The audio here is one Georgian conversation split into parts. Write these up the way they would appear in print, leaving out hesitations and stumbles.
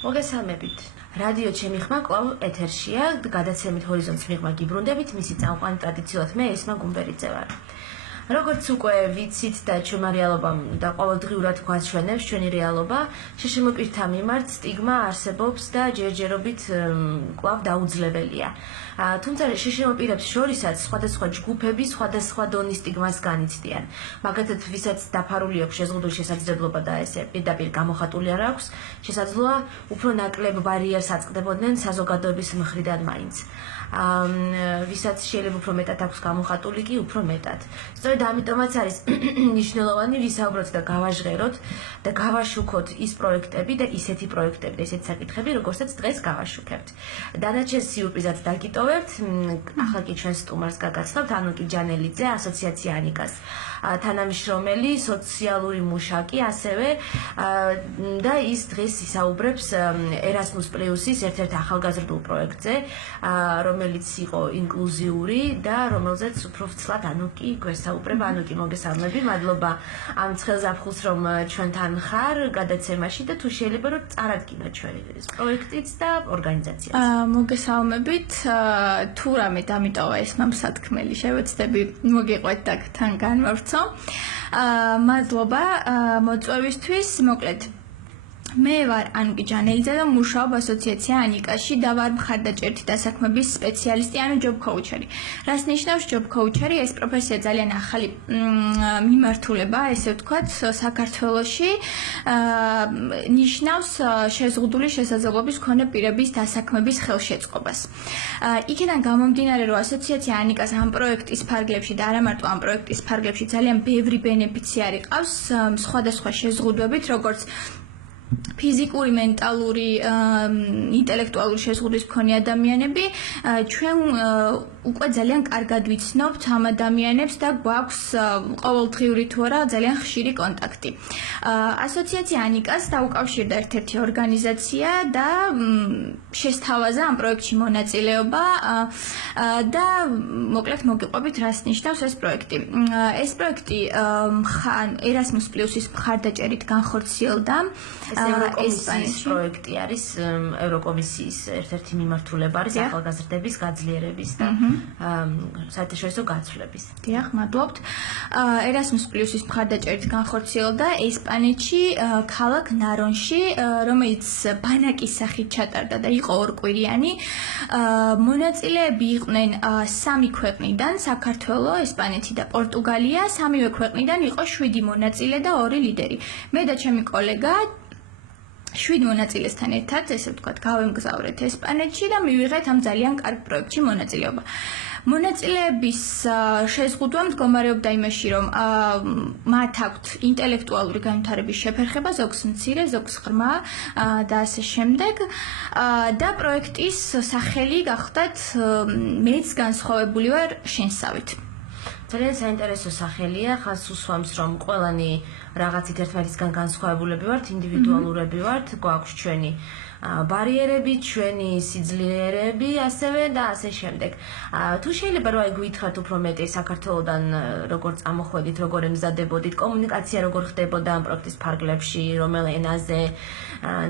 მოგესალმებით. რადიო ჩემი ხმა კვლავ ეთერშია, გადაცემით ჰორიზონტს მიღმა გიბრუნდებით, მისი წამყვანი ტრადიციულად მე ესმა გუმბერიძე ვარ. როგორც უკვე ვიცით და ჩვენმა რეალობამ და ყოველდღიურად გვაჩვენებს ჩვენი რეალობა, შეშემოკვირთა მიმართ სტიგმა არსებობს და ჯერჯერობით კვლავ დაუძლებელია. თუმცა შეშემოპირებს შორისაც სხვადასხვა ჯგუფები სხვადასხვა დონის სტიგმას განიცდიან. მაგათაც ვისაც დაფარული აქვს შეზღუდული შესაძლებლობა და ესე პირდაპირ გამოხატული არ აქვს, შესაძლოა უფრო ნაკლებ ბარიერს აწყდებოდნენ საზოგადოების მხრიდან მაინც. ვისაც შეიძლება უფრო მეტად აქვს გამოხატული კი უფრო მეტად. სწორედ ამიტომაც არის მნიშვნელოვანი ვისაუბროთ და გავაჟღეროთ და გავაშუქოთ ის პროექტები და ისეთი პროექტები და ისეთი საკითხები, როგორცაც დღეს გავაშუქებთ. დანარჩენ სიურპრიზად დაგიტოვებთ, ახლა კი ჩვენ სტუმარს გაგაცნობთ, ანუკი ჯანელიძე, ასოციაცია ანიკას თანამშრომელი, სოციალური მუშაკი ასევე და ის დღეს ისაუბრებს Erasmus Plus-ის ერთ-ერთ ახალგაზრდულ პროექტზე, რომელიც იყო ინკლუზიური და რომელზეც უფრო ვცლად ანუკი გვესაუბრება. ანუკი, მოგესალმები, მადლობა ამ ცხელზაფხულს რომ ჩვენთან ხარ გადაცემაში და თუ შეიძლება რომ წარადგინოთ ჩვენი ეს პროექტიც და ორგანიზაციაც. მოგესალმებით, თუ რამე დამიტოვა ეს მომსათქმელი შევეცდები მოგიყვეთ და თან განვავრცო. მადლობა მოწვევისთვის, მოკლედ მე ვარ ანუკი ჯანელიძე და მუშაობ ასოციაცია ანიკაში და ვარ მხარდაჭერითი დასაქმების სპეციალისტი, ანუ job coach-ი. რას ნიშნავს job coach-ი? ეს პროფესია ძალიან ახალი მიმართულება, ესე ვთქვათ, საქართველოში. ნიშნავს შეზღუდული შესაძლებლობის მქონე პირების დასაქმების ხელშეწყობას. იქიდან გამომდინარე, რომ ასოციაცია ანიკას ამ პროექტის ფარგლებში და არა მარტო ამ პროექტის ფარგლებში ძალიან ბევრი ბენეფიციარი ყავს, სხვადასხვა შეზღუდვებით, როგორც ფიზიკური, მენტალური, ინტელექტუალური შეზღუდვის მქონე ადამიანები, ჩვენ უკვე ძალიან კარგად ვიცნობთ ამ ადამიანებს და გვაქვს ყოველდღიური თუ არა ძალიან ხშირი კონტაქტი. ასოციაცია ანიკას დაუკავშირდა ერთ-ერთი ორგანიზაცია და შესთავაზა ამ პროექტში მონაწილეობა და მოკლედ მოგიყვებით რას ნიშნავს ეს პროექტი. ეს პროექტი Erasmus Plus-ის მხარდაჭერით განხორციელდა ევროკომისიის პროექტი არის ევროკომისიის ერთ-ერთი მიმართულება არის ახალგაზრდების გაძლიერების და საერთაშორისო გაცვლების. დიახ, მადლობთ. Erasmus Plus-ის მხარდაჭერით განხორციელდა ესპანეთში, ქალაქ ნარონში, რომელიც ბანაკის სახით ჩატარდა და იყო ორკვირიანი. მონაწილეები იყვნენ 3 ქვეყნიდან, საქართველო, ესპანეთი და პორტუგალია. 3-ვე ქვეყნიდან იყო 7 მონაწილე და 2 ლიდერი. მე და ჩემი კოლეგა 7 მონაწილესთან ერთად, ესე ვთქვათ, გავემგზავრეთ ესპანეთში და მივიღეთ ამ ძალიან კარგ პროექტში მონაწილეობა. მონაწილეების შეზღუდვა მდგომარეობდა იმაში, რომ მათ აქვთ ინტელექტუალური განვითარების შეფერხება, ზოგს მცირე, ზოგს ღრმა და ასე შემდეგ. და პროექტის სახელი გახლდათ მეც განსხვავებული ვარ შენსავით. ძალიან საინტერესო სახელია, ხას უსვამს რომ ყველანი რაღაცით ერთმანეთისგან განსხვავებულები ვართ, ინდივიდუალურები ვართ, გვაქვს ჩვენი ბარიერები, ჩვენი სიძლიერეები, ასევე და ასე შემდეგ. თუ შეიძლება რომ აი გვითხრათ უფრო მეტი საქართველოდან როგორ წამოხვედით, როგორ ემზადებოდით, კომუნიკაცია როგორ ხდებოდა ამ პროექტის ფარგლებში, რომელ ენაზე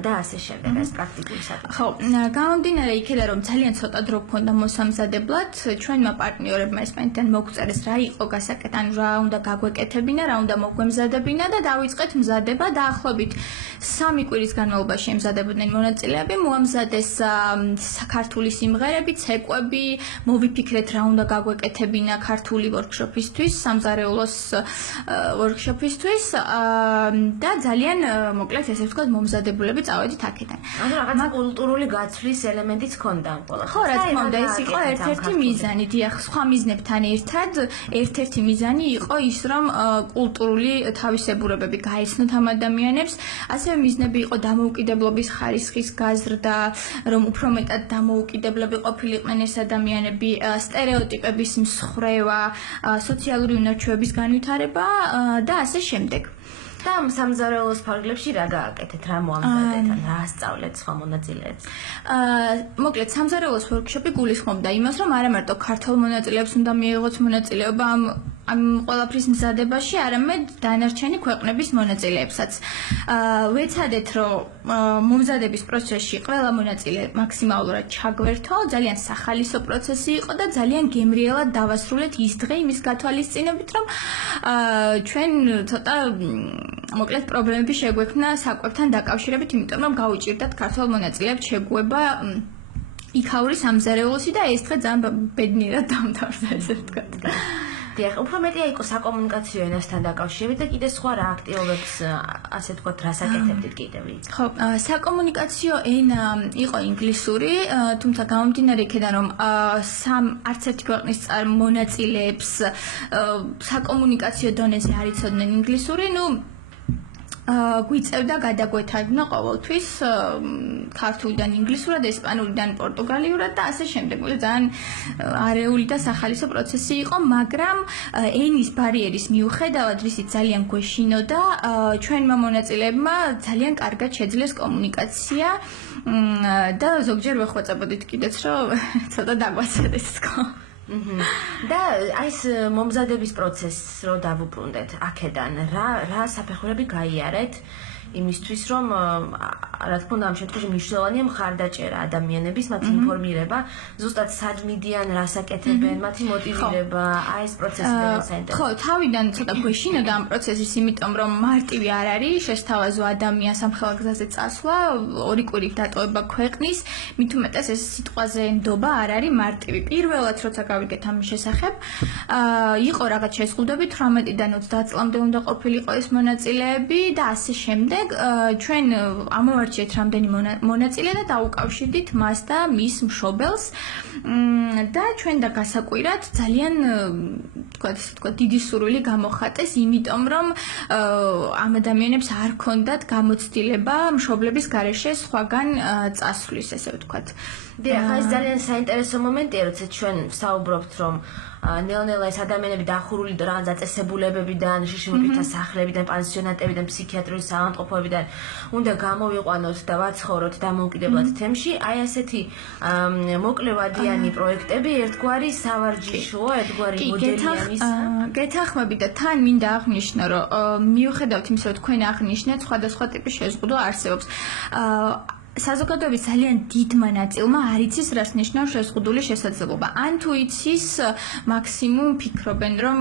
და ასე შემდეგ, ეს პრაქტიკული საკითხი. ხო, გამომდინარე იქიდან რომ ძალიან ცოტა დრო გქონდა მოსამზადებლად, ჩვენმა პარტნიორებმა ესპანეთიდან მოგწერეს რა იყო გასაკეთე, ანუ რა უნდა გაგვეკეთებინა, რა უნდა მოგვემზადებინა და დავიწყეთ მზადება დაახლოებით 3 კვირის განმავლობაში ემზადებოდნენ მონაწილეები, მოამზადეს საქართველოს სიმღერები, ცეკვები, მოვიფიქრეთ რა უნდა გაგვეკეთებინა ქართული ვორქშოპისთვის, სამზარეულოს ვორქშოპისთვის და ძალიან მოკლედ ესე ვთქვათ მომზადებულები წავედით აქედან. ანუ რაღაცა კულტურული გაცვლის ელემენტიც ჰქონდა ამ ყველაფერს. ხო, რა თქმა უნდა, ეს იყო ერთ-ერთი მიზანი, დიახ, სხვა მიზნებთან ერთად ერთ-ერთი მიზანი იყო ის, რომ კულტურული თავისებურებები გაეცნოთ ამ ადამიანებს, ასევე მიზნები იყო დამოუკიდებლობის ხარისხის გაზრდა, რომ უფრო მეტად დამოუკიდებლები ყოფილიყვნენ ეს ადამიანები, სტერეოტიპების მსხრევა, სოციალური უნარჩვევების განვითარება და ასე შემდეგ. და ამ სამზარეულოს ფარგლებში რა გააკეთეთ, რა მოამზადეთ, რა ასწავლეთ სხვა მონაწილეებს? მოკლედ, სამზარეულოს ვორქშოპი გულისხმობდა იმას, რომ არა მარტო ქართულ მონაწილეებს უნდა მიიღოთ მონაწილეობა ამ ყველაფრის მზადებაში, არამედ დანარჩენი ქვეყნების მონაწილეებსაც. ვეცადეთ, რომ მომზადების პროცესში ყველა მონაწილე მაქსიმალურად ჩაგვერთო, ძალიან სახალისო პროცესი იყო და ძალიან გემრიელად დავასრულეთ ის დღე იმის გათვალისწინებით, რომ ჩვენ ცოტა მოკლედ პრობლემები შეგვექმნა საკვებთან დაკავშირებით, იმიტომ რომ გაუჭირდათ ქართველ მონაწილეებს შეგუება იქაური სამზარეულოსი და ეს დღე ძალიან ბედნიერად დამთავრდა, ესე ვთქვათ. დიახ, უფრო მეტია იყო საკომუნიკაციო ენასთან დაკავშირებით და კიდე სხვა რა აქტივობებს, ასე ვთქვათ, რას აკეთებდით კიდევ? ხო, საკომუნიკაციო ენა იყო ინგლისური, თუმცა გამომდინარე იქედან, რომ არც ერთი ქვეყნის მონაწილეებს საკომუნიკაციო დონეზე არ იცოდნენ ინგლისური, გვიწევდა გადაგვეთარგმნა ყოველთვის ქართულიდან ინგლისურად, ესპანურიდან პორტუგალიურად და ასე შემდეგ. ძალიან არეული და სახალისო პროცესი იყო, მაგრამ ენის ბარიერის მიუხედავად, რისიც ძალიან გვეშინოდა, ჩვენმა მონაწილეებმა ძალიან კარგად შეძლეს კომუნიკაცია და ზოგჯერ ვეხვეწებოდით კიდეც, რომ ცოტა დაგვაცედეს თქო. და ეს მომზადების პროცესს რო დავუბრუნდეთ აქედან, რა საფეხურები გაიარეთ იმისთვის, რომ რა თქმა უნდა ამ შემთხვევაში მნიშვნელოვანია მხარდაჭერა ადამიანების, მათი ინფორმირება, ზუსტად სად მიდიან, რას აკეთებენ, მათი მოტივირება, ეს პროცესი ძალიან საინტერესოა. ხო, თავიდან ცოტა გვეშინოდა ამ პროცესის, იმიტომ რომ მარტივი არ არის შესთავაზო ადამიანს ამ ხელგზაზე წასვლა, ორი კვირით დატოვება ქვეყნის, მით უმეტეს ეს სიტყვაზე ნდობა არ არის მარტივი. პირველად როცა გავიგეთ ამის შესახებ, იყო რაღაც შეზღუდვები 18-დან 30 წლამდე უნდა ყოფილიყო ეს მონაწილეები და ასე შემდეგ. ჩვენ ამოვარჩიეთ რამდენი მონაწილე და დაუკავშირდით მას და მის მშობელს და ჩვენ და გასაკვირად ძალიან თქვა დიდი სურვილი გამოხატეს, იმიტომ რომ ამ ადამიანებს არ ქონდათ გამოცდილება მშობლების გარეშე სხვაგან წასვლის, ესე ვთქვათ. დიახ, ეს ძალიან საინტერესო მომენტია, როცა ჩვენ ვსაუბრობთ, რომ ნელ-ნელა ეს ადამიანები დახურული რაღაც დაწესებულებებიდან, შიშიმობითა სახლებიდან, პანსიონატებიდან, ფსიქიატრიული საავადმყოფოებიდან უნდა გამოვიყვანოთ და ვაცხოვროთ დამოუკიდებლად თემში. აი ასეთი მოკლევადიანი პროექტები ერთგვარი სავარჯიშოა, ერთგვარი მოდელია მის. გეთანხმები და თან მინდა აღნიშნო, რომ მიუხედავად იმისა, რომ თქვენ აღნიშნეთ, სხვადასხვა ტიპის შეზღუდვა არსებობს. საზოგადოების ძალიან დიდმა ნაწილმა არ იცის, რას ნიშნავს შეზღუდული შესაძლებლობა. ან თუ იცის, მაქსიმუმ ფიქრობენ, რომ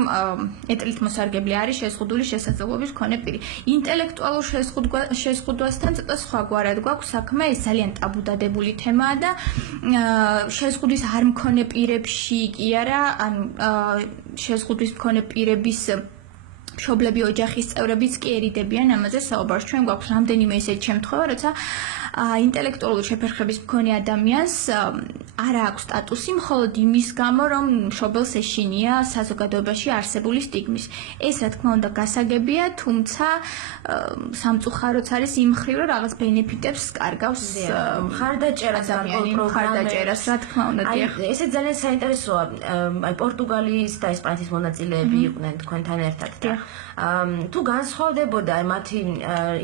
ეტლით მოსარგებლე არის შეზღუდული შესაძლებლობის მქონე პირი. ინტელექტუალურ შეზღუდვასთან ცოტა სხვაგვარად გვაქვს საქმე, ეს ძალიან ტაბუდადებული თემაა და შეზღუდვის არ მქონე პირებში კი არა, ან შეზღუდვის მქონე პირების მშობლები, ოჯახის წევრებიც კი ერიდებიან ამაზე საუბარს. ჩვენ გვაქვს რამდენიმე ესეთი შემთხვევა, როცა ინტელექტუალური შეფერხების მქონე ადამიანს არ აქვს სტატუსი მხოლოდ იმის გამო, რომ მშობელს ეშინია საზოგადოებაში არსებული სტიგმის. ეს რა თქმა უნდა გასაგებია, თუმცა სამწუხაროც არის იმ მხრივ, რომ რაღაც ბენეფიტებს კარგავს მხარდაჭერას, მხარდაჭერას, რა თქმა უნდა. ესე ძალიან საინტერესოა. აი პორტუგალიის და ესპანეთის მონაწილეები იყვნენ თქვენთან ერთად და თუ განსხვავდებოდა მათი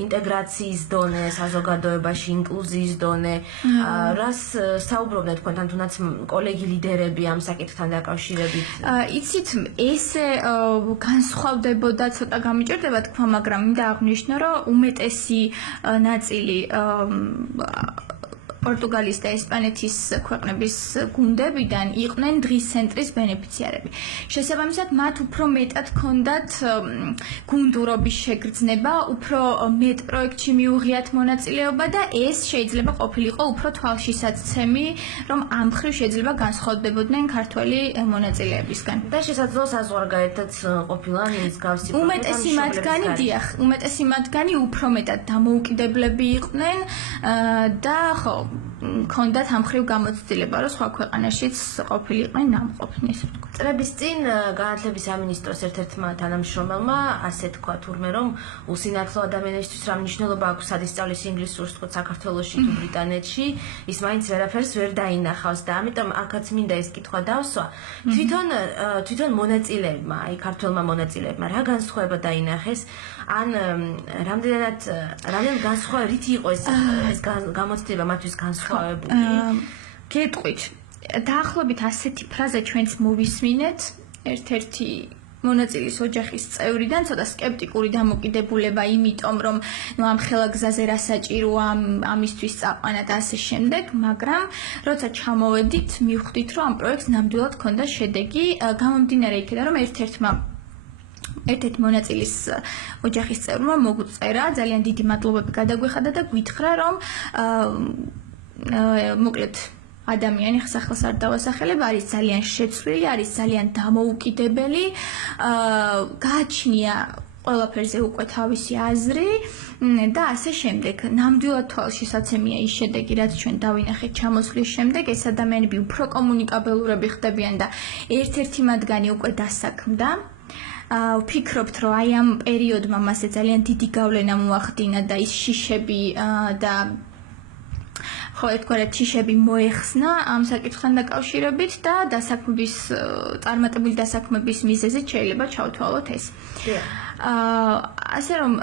ინტეგრაციის დონე საზოგადოებაში, ინკლუზიის დონე, რას საუბრობდნენ თქვენთან, თუნდაც კოლეგი ლიდერები ამ საკითხთან დაკავშირებით? იცით, ესე განსხვავდებოდა, ცოტა გამიჭირდება თქვა, მაგრამ მინდა აღნიშნო, რომ უმეტესი ნაწილი პორტუგალიის და ესპანეთის ქვეყნების გუნდებიდან იყვნენ დღის ცენტრის ბენეფიციარები. შესაბამისად, მათ უფრო მეტად ჰქონდათ გუნდურობის შეგრძნება, უფრო მეტ პროექტში მიუღიათ მონაწილეობა და ეს შეიძლება ყოფილიყო უფრო თვალშისაცემი, რომ ამ მხრივ შეიძლება განსხვავდებოდნენ ქართველი მონაწილეებისგან. და შესაძლოა საზღვარგარეთაც ყოფილა მსგავსი უმეტესი მათგანი, დიახ, უმეტესი მათგანი უფრო მეტად დამოუკიდებლები იყვნენ და ხო ქონდათ ამ მხრივ გამოცდილება, რომ სხვა ქვეყანაშიც ყოფილიყვნენ ნამყოფნი, ესე ვთქვათ. წლების წინ განათლების სამინისტროს ერთ-ერთმა თანამშრომელმა ასე თქვა თურმე, რომ უსინათლო ადამიანისთვის რა მნიშვნელობა აქვს სად ისწავლის ინგლისურს, თქო საქართველოში თუ ბრიტანეთში, ის მაინც ვერაფერს ვერ დაინახავს და ამიტომ აქაც მინდა ეს კითხვა დავსვა. თვითონ მონაწილეებმა, აი ქართველმა მონაწილეებმა რა განსხვავება დაინახეს, ან რამდენად განსხვავება, რითი იყო ეს გამოცდილება მათთვის განსხვავებული? გეტყვით, დაახლოებით ასეთი ფრაზა ჩვენც მოვისმინეთ, ერთ-ერთი მონაწილის ოჯახის წევრიდან ცოტა სკეპტიკური დამოკიდებულება, იმიტომ რომ ამ ხელა გზაზე რა საჭიროა ამისთვის წაყვანა და ასე შემდეგ, მაგრამ როცა ჩამოვედით, მივხვდით, რომ ამ პროექტს ნამდვილად ჰქონდა შედეგი, გამომდინარე იქიდან, რომ ერთ-ერთი მონაწილის ოჯახის წევრმა მოგწერა, ძალიან დიდი მადლობები გადაგვეხადა და გვითხრა, რომ მოკლედ ადამიანი სახელს არ დავასახელებ, არის ძალიან შეცვლილი, არის ძალიან დამოუკიდებელი, გააჩნია ყველაფერზე უკვე თავისი აზრი და ასე შემდეგ. ნამდვილად თვალშისაცემია ის შედეგი, რაც ჩვენ დავინახეთ ჩამოსვლის შემდეგ, ეს ადამიანები უფრო კომუნიკაბელურები ხდებიან და ერთ-ერთი მათგანი უკვე დასაქმდა. ვფიქრობთ, რომ აი ამ პერიოდმა მასე ძალიან დიდი გავლენა მოახდინა და ის შიშები და ხო ერთგვარად შიშები მოეხსნა ამ საკითხთან დაკავშირებით და წარმატებული დასაქმების მიზეზით შეიძლება ჩავთვალოთ ეს. ასე რომ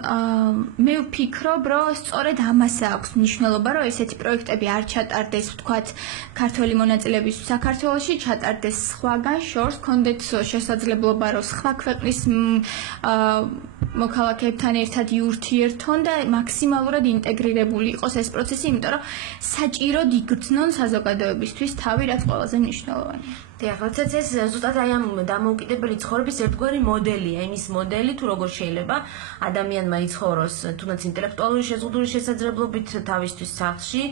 მე ვფიქრობ, რომ სწორედ ამას აქვს მნიშვნელობა, რომ ესეთი პროექტები არ ჩატარდეს, ვთქვათ, ქართველი მონაწილეების საქართველოში, ჩატარდეს სხვაგან შორს, კონდეთ შესაძლებლობა, რომ სხვა ქვეყნის მოქალაქეებთან ერთად იურთიერთონ და მაქსიმალურად ინტეგრირებული იყოს ეს პროცესი, იმიტომ რომ საჭიროდ იგრძნონ საზოგადოებისთვის თავი, რაც ყველაზე მნიშვნელოვანია. დიახ, როდესაც ეს ზუსტად აი ამ დამოუკიდებელი ცხოვრების ერთგვარი მოდელია, იმის მოდელი თუ როგორ შეიძლება ადამიანმა იცხოვროს თუნდაც ინტელექტუალური შეზღუდული შესაძლებლობით თავისთვის სახლში,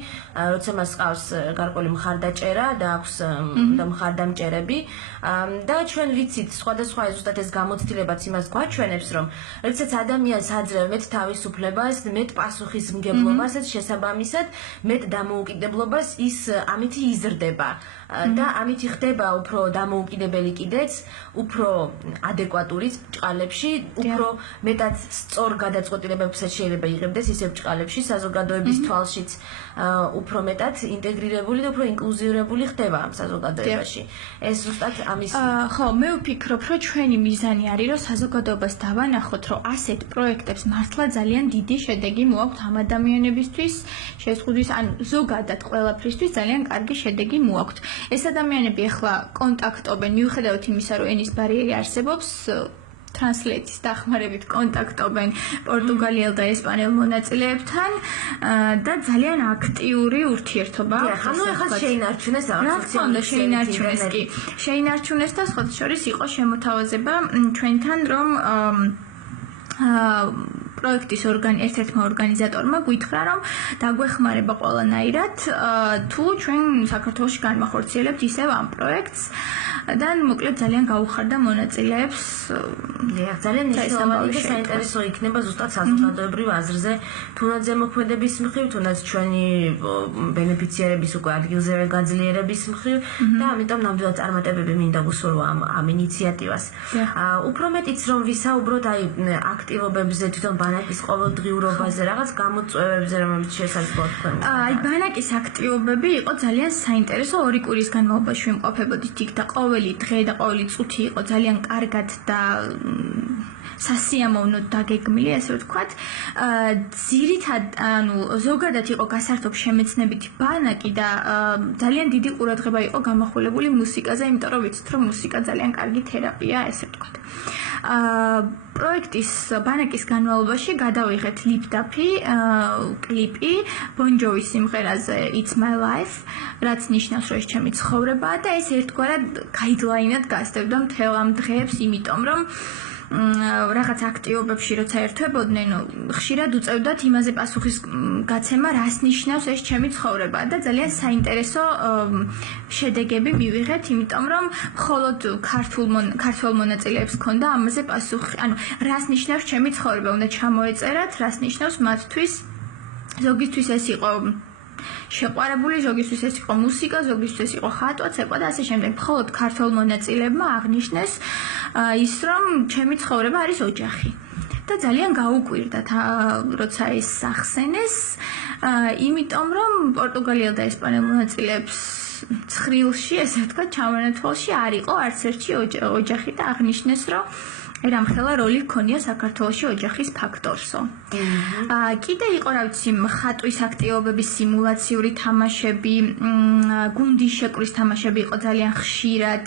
როცა მას ყავს გარკვეული მხარდაჭერა და აქვს და მხარდამჭერები და ჩვენ ვიცით სხვადასხვა ზუსტად ეს გამოცდილებაც იმას გვაჩვენებს, რომ როდესაც ადამიანს აძლევ მეტ თავისუფლებას, მეტ პასუხისმგებლობას, შესაბამისად მეტ დამოუკიდებლობას ის ამითი იზრდება და ამითი ხდება უფრო დამოუკიდებელი კიდეც, უფრო ადეკვატურიც ბჭყალებში, უფრო მეტად სწორ გადაწყვეტილებებსაც შეიძლება იღებდეს ისე ბჭყალებში, საზოგადოების თვალშიც უფრო მეტად ინტეგრირებული და უფრო ინკლუზიურებული ხდება ამ საზოგადოებაში. ეს ზუსტად ამის ხო, მე ვფიქრობ, რომ ჩვენი მიზანი არის, რომ საზოგადოებას დავანახოთ, რომ ასეთ პროექტებს მართლა ძალიან დიდი შედეგი მოაქვთ ამ ადამიანებისთვის, შეზღუდვის, ანუ ზოგადად ყველაფრისთვის ძალიან კარგი შედეგი მოაქვთ. ეს ადამიანები ახლა კონტაქტობენ, მიუხედავად იმისა, რომ ენის ბარიერი არსებობს, ტრანსლეიტის დახმარებით კონტაქტობენ პორტუგალიელ და ესპანელ მონაწილეებთან და ძალიან აქტიური ურთიერთობა აქვს. ანუ ახლა შეინარჩუნეს შეინარჩუნეს კი. შეინარჩუნეს და სხვა შორის იყო შემოთავაზება ჩვენთან, რომ პროექტის ერთ-ერთმა ორგანიზატორმა გითხრა, რომ დაგვეხმარება ყველანაირად, თუ ჩვენ საქართველოში განმახორციელებთ ისევ ამ პროექტს და მოკლედ ძალიან გაუხარდა მონაწილეებს. ძალიან მნიშვნელოვანი და საინტერესო იქნება ზუსტად საზოგადოებრივ აზრზე, თუნდაც ზემოქმედების მხრივ, თუნდაც ჩვენი ბენეფიციარების უკვე ადგილზევე გაძლიერების მხრივ და ამიტომ ნამდვილად წარმატებები მინდა გუსურვო ამ ინიციატივას. უფრო მეტიც რომ ვისაუბროთ აი აქტივობებზე, თვითონ ბანაკის ყოველდღიურობაზე, რაღაც გამოწვევებზე, რომელიც შესაძლოა თქვენ. აი ბანაკის აქტივობები იყო ძალიან საინტერესო, 2 კვირის განმავლობაში ვიმყოფებოდით იქ და ყოველი დღე და ყოველი წუთი იყო ძალიან კარგად და სასიამოვნოდ დაგეგმილი, ასე ვთქვათ. ძირითად, ანუ ზოგადად იყო გასართობ შემეცნებითი ბანაკი და ძალიან დიდი ყურადღება იყო გამახვილებული მუსიკაზე, იმიტომ რომ ვიცით, რომ მუსიკა ძალიან კარგი თერაპია, ესე ვთქვათ. პროექტის ბანაკის განმავლობაში გადავიღეთ ლიპდაფი კლიპი Bon Jovi სიმღერაზე It's My Life, რაც ნიშნავს, რომ ეს ჩემი ცხოვრებაა და ეს ერთგვარად გაიდლაინად გასდევდა მთელ ამ დღეებს, იმიტომ რომ რაღაც აქტივობებში როცა ერთვებოდნენ, ხშირად უწევდათ იმაზე პასუხის გაცემა, რას ნიშნავს ეს ჩემი ცხოვრება და ძალიან საინტერესო შედეგები მივიღეთ, იმიტომ რომ მხოლოდ ქართულ მონაწილეებს ჰქონდა ამაზე პასუხი, ანუ რას ნიშნავს ჩემი ცხოვრება, უნდა ჩამოეწერათ, რას ნიშნავს მათთვის. ზოგისთვის ეს იყო შეყვარებული, ზოგისთვის ეს იყო მუსიკა, ზოგისთვის ეს იყო ხატვა, ცეკვა და ასე შემდეგ. მხოლოდ ქართულ მონაწილეებმა აღნიშნეს ის, რომ ჩემი ცხოვრება არის ოჯახი. და ძალიან გაუკვირდათ, როცა ეს ახსენეს, იმიტომ რომ პორტუგალიელ და ესპანელ მონაწილეებს ცხრილში, ესე ვთქვათ, ჩამონათვალში არ იყო არც ერთი ოჯახი და აღნიშნეს, რომ რამხელა როლი ჰქონია საქართველოში ოჯახის ფაქტორსო. კიდე იყო, რა ვიცი, ხატვის აქტივობების სიმულაციური თამაშები, გუნდის შეკვრის თამაშები იყო ძალიან ხშირად.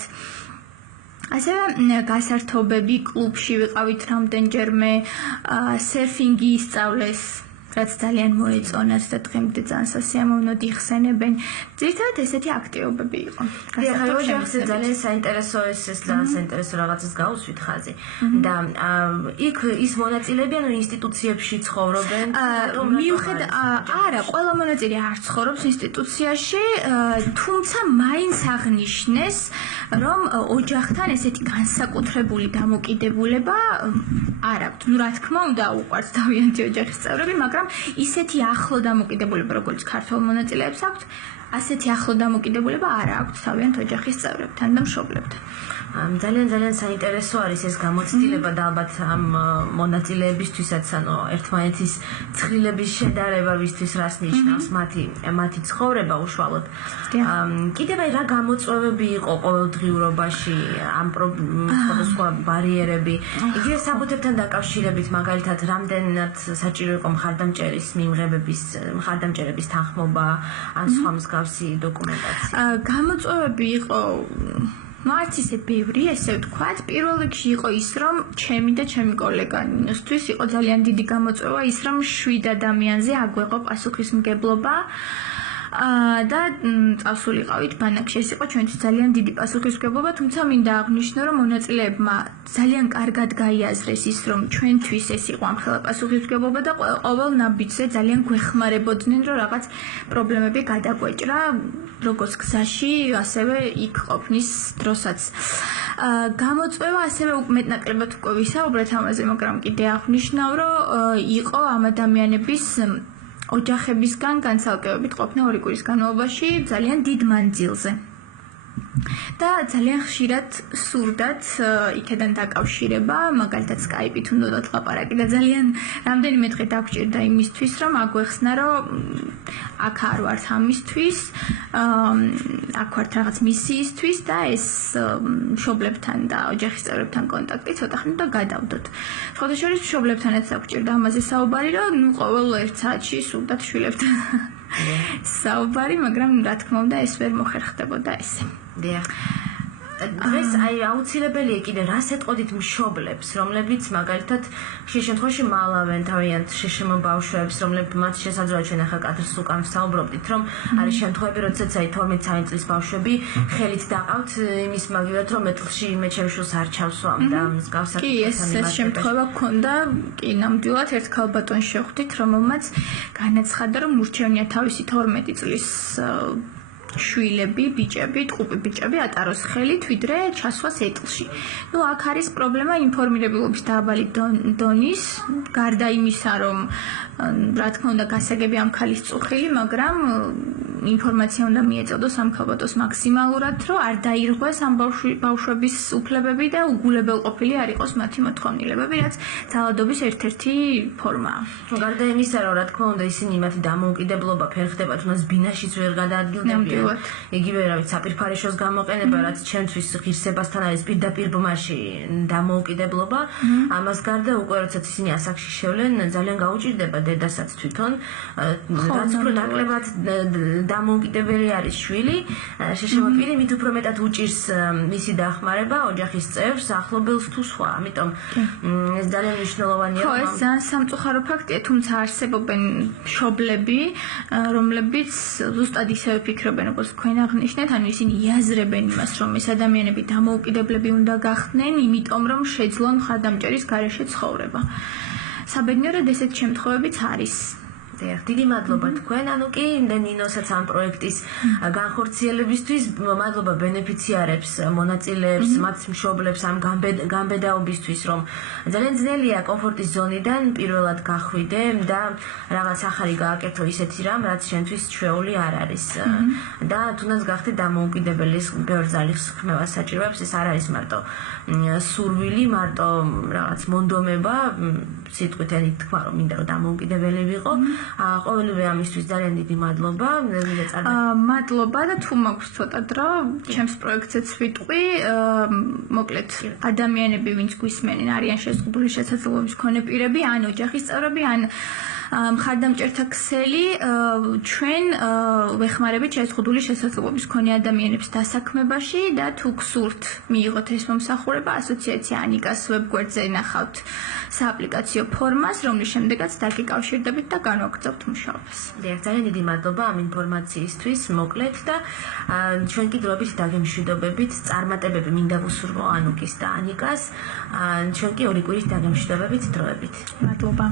ასევე გასართობები კლუბში ვიყავით რამდენჯერმე, სერფინგი ისწავლეს, რაც ძალიან მოეწონათ და დღემდე ძალიან სასიამოვნოდ იხსენებენ. ძირითადად ესეთი აქტივობები იყო. ძალიან საინტერესო ეს ძალიან საინტერესო რაღაცას გაუსვით ხაზი. და იქ ის მონაწილეები ანუ ინსტიტუციებში ცხოვრობენ? არა, ყველა მონაწილე არ ცხოვრობს ინსტიტუციაში, თუმცა მაინც აღნიშნეს, რომ ოჯახთან ესეთი განსაკუთრებული დამოკიდებულება არ აქვთ. ნუ რა თქმა უნდა, უყვართ თავიანთი ოჯახის წევრები, მაგრამ ისეთი ახლო დამოკიდებულება, როგორც ქართველ მონაწილეებს აქვთ, ასეთი ახლო დამოკიდებულება არ აქვთ თავიანთ ოჯახის წევრებთან და მშობლებთან. ძალიან საინტერესო არის ეს გამოცდილება და ალბათ ამ მონაწილეებისთვისაც, ანუ ერთმანეთის ცხრილების შედარება ვისთვის რას ნიშნავს მათი ცხოვრება უშუალოდ. კიდევ რა გამოწვევები იყო ყოველდღიურობაში, ამ სხვადასხვა ბარიერები, იგივე საბუთებთან დაკავშირებით, მაგალითად, რამდენად საჭირო იყო მხარდამჭერების თანხმობა, ან სხვა მსგავსი დოკუმენტაცია. გამოწვევები იყო არც ისე ბევრი, ესე ვთქვათ. პირველ რიგში იყო ის, რომ ჩემი და ჩემი კოლეგა ნინოსთვის იყო ძალიან დიდი გამოწვევა ის, რომ 7 ადამიანზე აგვეღო პასუხისმგებლობა და წავსულიყავით ბანაკში. ეს იყო ჩვენთვის ძალიან დიდი პასუხისმგებლობა, თუმცა მინდა აღვნიშნო, რომ მონაწილეებმა ძალიან კარგად გაიაზრეს ის, რომ ჩვენთვის ეს იყო ამხელა პასუხისმგებლობა და ყოველ ნაბიჯზე ძალიან გვეხმარებოდნენ, რომ რაღაც პრობლემები გადაგვეჭრა, როგორც გზაში, ასევე იქ ყოფნის დროსაც. გამოწვევა ასევე მეტნაკლებად უკვე ვისაუბრეთ ამაზე, მაგრამ კიდე აღვნიშნავ, რომ იყო ამ ადამიანების ოჯახებისგან განცალკევებით ყოფნა 2 კვირის განმავლობაში ძალიან დიდ მანძილზე. და ძალიან ხშირად სურდათ იქედან დაკავშირება, მაგალითად Skype-ით უნდათ ლაპარაკი და ძალიან რამდენიმე დღე დაგვჭირდა იმისთვის, რომ აგვეხსნა, რომ აქ არ ვართ ამისთვის, აქ ვართ რაღაც მისიისთვის და ეს მშობლებთან და ოჯახის წევრებთან კონტაქტი ცოტა ხნით და გადავდოთ. სხვადასხვა მშობლებთანაც დაგვჭირდა ამაზე საუბარი, რომ ყოველ 1 საათში სურდათ შვილებთან საუბარი, მაგრამ რა თქმა უნდა ეს ვერ მოხერხდებოდა ესე. დიახ. დღეს აუცილებელია კიდე რას ეტყოდით მშობლებს, რომლებიც მაგალითად ხშირ შემთხვევაში მალავენ თავიანთ შეშემო ბავშვებს, რომლებმაც შესაძლოა ჩვენ ახლა კადრს უკან ვსაუბრობდით, რომ არის შემთხვევები, როდესაც 12-13 წლის ბავშვები ხელით დაყავთ იმის მაგივრად, რომ მეტყლში მე ჩემ შვილს არ ჩავსვამ და მსგავსად. კი, ეს შემთხვევა გქონდა, კი, ნამდვილად ერთ ქალბატონს შევხვდით, რომელმაც განაცხადა, რომ ურჩევნია თავისი 12 წლის შვილები, ბიჭები, ტყუპი ბიჭები ატაროს ხელით, ვიდრე ჩასვას ეტლში. ნუ აქ არის პრობლემა ინფორმირებულობის დაბალი დონის, გარდა იმისა, რომ რა თქმა უნდა გასაგები ამ ქალის წუხილი, მაგრამ ინფორმაცია უნდა მიეწოდოს ამ ქალბატონს მაქსიმალურად, რომ არ დაირღვეს ამ ბავშვების უფლებები და უგულებელყოფილი არ იყოს მათი მოთხოვნილებები, რაც ძალადობის ერთ-ერთი ფორმაა. გარდა იმისა, რომ რა თქმა უნდა ისინი მათი დამოუკიდებლობა ფერხდება, თუნდაც ბინაშიც ვერ გადაადგილდებიან. იგივე რავით საპირფარეშოს გამოყენება, რაც ჩემთვის ღირსებასთან არის პირდაპირ ბმაში დამოუკიდებლობა, ამას გარდა უკვე როდესაც ისინი ასაკში შევლენ, ძალიან გაუჭირდება დედასაც თვითონ, რაც უფრო ნაკლებად დამოუკიდებელი არის შვილი, შეშემო პირი მით უფრო მეტად უჭირს მისი დახმარება ოჯახის წევრს, ახლობელს თუ სხვა, ამიტომ ეს ძალიან მნიშვნელოვანია. ხო, ეს ძალიან სამწუხარო ფაქტია, თუმცა არსებობენ მშობლები, რომლებიც ზუსტად ისევე ფიქრობენ, όπως თქვენ აღნიშნეთ, ანუ ისინი იაზრებენ იმას, რომ ეს ადამიანები დამოუკიდებლები უნდა გახდნენ, იმიტომ რომ შეძლონ მხარდამჭერის გარეშე ცხოვრება. საბედნიეროდ ესეთი შემთხვევებიც არის. დიდი მადლობა თქვენ, ანუ კი ნინოსაც ამ პროექტის განხორციელებისთვის, მადლობა ბენეფიციარებს, მონაწილეებს, მათ მშობლებს ამ გამბედაობისთვის, რომ ძალიან ძნელია კომფორტის ზონიდან პირველად გახვიდე და რაღაც ახალი გააკეთო ისეთი რამ, რაც შენთვის ჩვეული არ არის. და თუნდაც გახდე დამოუკიდებელი, ბევრ ძალის ხმევას საჭიროებს, ეს არ არის მარტო სურვილი, მარტო რაღაც მონდომება, სიტყვით ერი თქვა რომ მინდა რომ დამოუკიდებელი ვიყო. ყოველივე ამისთვის ძალიან დიდი მადლობა. მადლობა და თუ მაქვს ცოტა დრო, ჩემს პროექტზეც ვიტყვი. მოკლედ, ადამიანები, ვინც გვისმენენ, არიან შეზღუდული შესაძლებლობის მქონე პირები, ან ოჯახის წევრები, ან მხარდამჭერთა ქსელი, ჩვენ ვეხმარებით შეზღუდული შესაძლებლობის მქონე ადამიანებს დასაქმებაში და თუ გსურთ მიიღოთ ეს მომსახურება, ასოციაცია ანიკას ვებგვერდზე ნახავთ სააპლიკაციო ფორმას, რომლის შემდეგაც დაგიკავშირდებით და განვაგრძობთ მუშაობას. ძალიან დიდი მადლობა ამ ინფორმაციისთვის, მოკლედ და ჩვენ კი დროებით დაგემშვიდობებით, წარმატებები მინდა ვუსურვო ანუკის და ანიკას, ჩვენ კი ორი კვირის დაგემშვიდობებით დროებით. მადლობა.